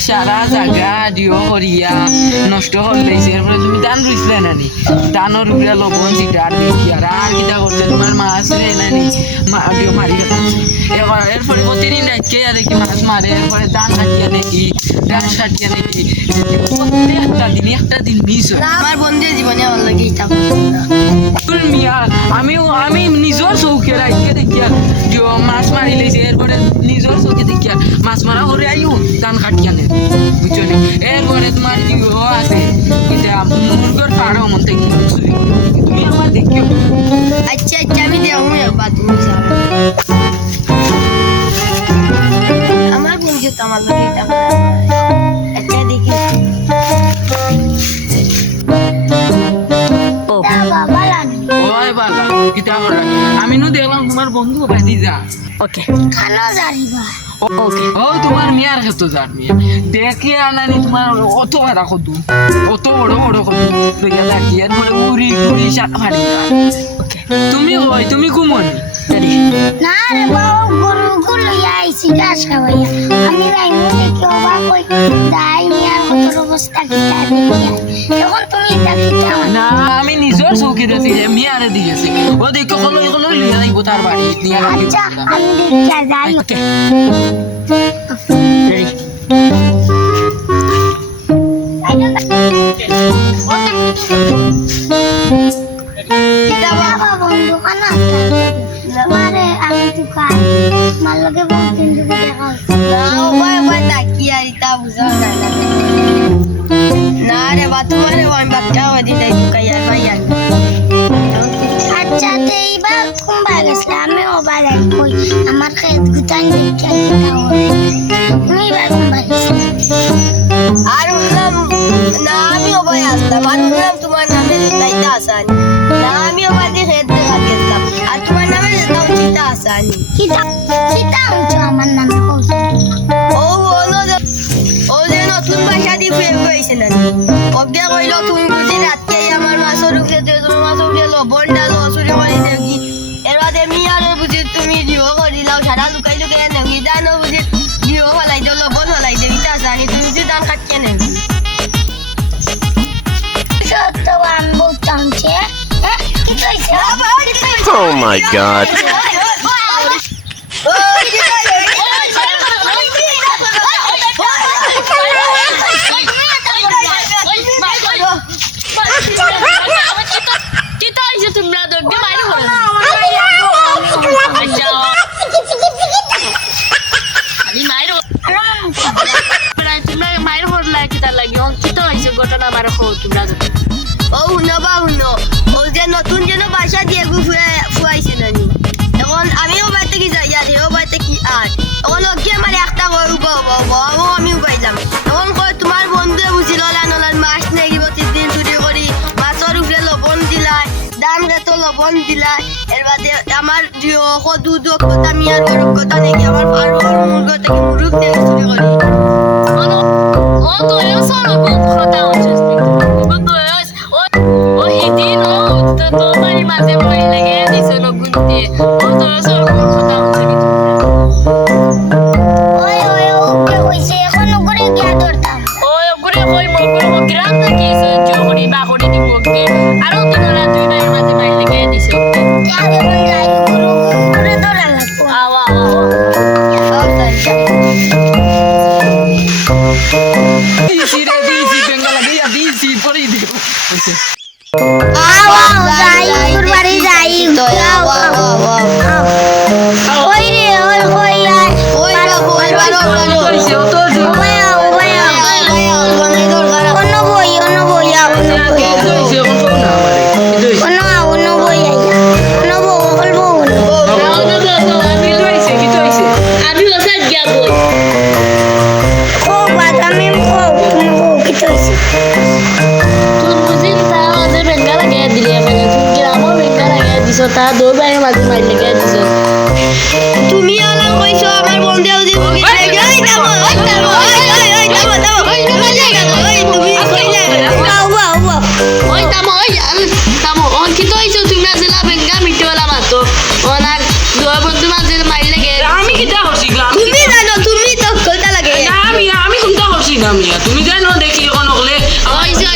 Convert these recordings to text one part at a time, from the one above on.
সারা জায়গা জিও করিয়া নষ্ট করলাইছে এরপরে তুমি ধান রুইছিলে নানি? ধানের উপরে লবণ চিটা আর দেখি আর আর কিটা করতে তোমার মাছ রে নানি ডিও মারি ফেলাইছে এবার এরপরে প্রতিদিন রাখকে দেখি মাছ মারে এরপরে ধান কাটিয়া দেখি ধান কাটিয়া দেখি প্রত্যেকটা দিন একটা দিন মিস আমার বন্ধুর জীবনে আমার লাগে এটা মিয়া আমি আমি নিজের চৌকে রাখতে দেখিয়া যে মাছ মারি লেছি এরপরে নিজের চৌকে দেখিয়া মাছ মারা করে আইও ধান কাটিয়া নে বুঝছ নি এরপরে তোমার কি ও আছে। এটা মুরগর পাড়া মন থেকে চুরি তুমি আমার দেখিও আচ্ছা আচ্ছা আমি দেখুন একবার তুমি যাবে আমার বন্ধু তো আমার লাগে এটা আচ্ছা দেখি। ওই বালা কিটা করা আমি নু দেখলাম তোমার বন্ধু বাইদি যা ওকে খানো জারিবা। ও তোমার মিয়ার ক্ষেত্র যার মিয়া। দেখে আনানি তোমার অত ভাড়া কত অত বড় বড় কত দেখি এরপরে উড়ি টুড়ি সাত ওকে তুমি ওই তুমি কুমনি না রে বাবা গরু গুলো আমি রাইমু দেখি অবাক হই। যাই, মিয়ার অবস্থা কি এখন তুমি এটা কি চৌকি দিয়েছি মিয়ারে দিয়েছি ও দেখো কলো কলো লিয়ে যাইব তার বাড়ি নিয়ে আচ্ছা আমি দেখি যাই বহুত দিন ধরে দেখা হচ্ছে না ওই ওই তাকি আর ইতা বুঝা না না রে বা তোমার ওই বাচ্চা ওই কাইয়া ভাইয়া আমার খেত গুতান দেখে কুম্বা গেছিল আর বললাম না। আমি ওবাই আসলাম আর বললাম তোমার নামে লাইটা আসানি। না আমি ওবাই দিয়ে খেতে গেছিলাম আর তোমার নামে যেতাম চিতা আসানি। কিতা কিতা হচ্ছে আমার নামে ও হলো ও যে নতুন বাসা দিয়ে ফের হয়েছে না ওকে কইল তুমি বুঝি রাতকে আমার মাছের উপরে দিয়ে তোমার মাছের উপরে লবণ ডাল অসুরে করে দেখি এর বাদে মি আর বুঝি লুকাই নেবি জানো বুঝি জিও ফলাই দিও লবণ ফলাই দেবি তা জানি তুমি বুঝি দাম কাটিয়ে নেবি সত্য আমি বলতাম যে হ্যাঁ কি কইছে Oh my god. Kita aja tuh brother, ঘটনা বার হো তোমরা ও শুনো বা শুনো ও যে নতুন যেন বাসা দিয়ে গু ফুয়াইছে নানি। এখন আমিও বাড়িতে কি যাই আর হেও বাড়িতে কি আর এখন ওকে আমার একটা গরু বাবু আমি উগাইলাম এখন কয় তোমার বন্ধু বুঝি ললা নলার মাছ নেগিব তিন চুরি করি মাছের উপরে লবণ দিলাই দাম রেতো লবণ দিলাই। এর বাদে আমার জিও কদু দক্ষতা আমি আর অভিজ্ঞতা নেকি আমার আর মুরগ থেকে মুরগ থেকে চুরি করি ও তো এসো তোমার মাঝে মাই লাগে দিছে না গুনতে cinta tapi bengkala kayak তুমি ওলাম কইছো আমার বন্ধু আউদি বগি ওই দাম ওই দাম ওই ওই ওই দাম দাম ওই দাম ওই তুমি ওয়া ওয়া ওই দাম ওই আল দাম ওন কি তোইছো তুমি না দিলা বেঙ্গা মিটে ওলা মাতো ওনার দুই বন্ধু মাঝে মাইলে গে আমি কি দা হসি তুমি জানো তুমি তো কইতা লাগে না আমি আমি কোনটা হসি না মিয়া তুমি জানো দেখি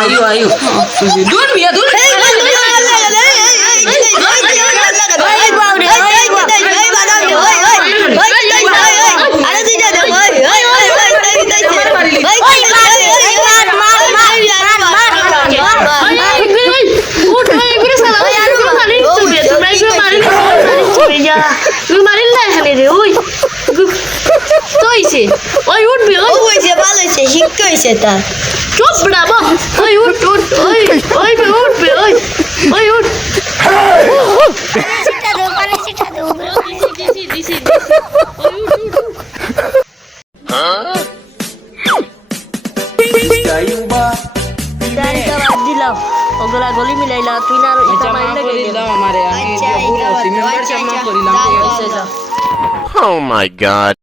আয়ু আয়ু দূর বিয়া দূর Oi, Urbio! Oi, Zé Balança. Sopla ba? Ay, ut, ut, ay, ay, be, ut, be, ay, ay, ut. Sita do, pala sita do, bro. Disi, disi, disi. Ay, ut, ut, ut. Ha? Kayo ba? Dari ka ba, dilaw. Huwag na guli, milay lang. Tuinaro, ikaw may lagay. Macam ako rin daw, amare. Ang puro, si member siya mga ko rin lang. Oh my God.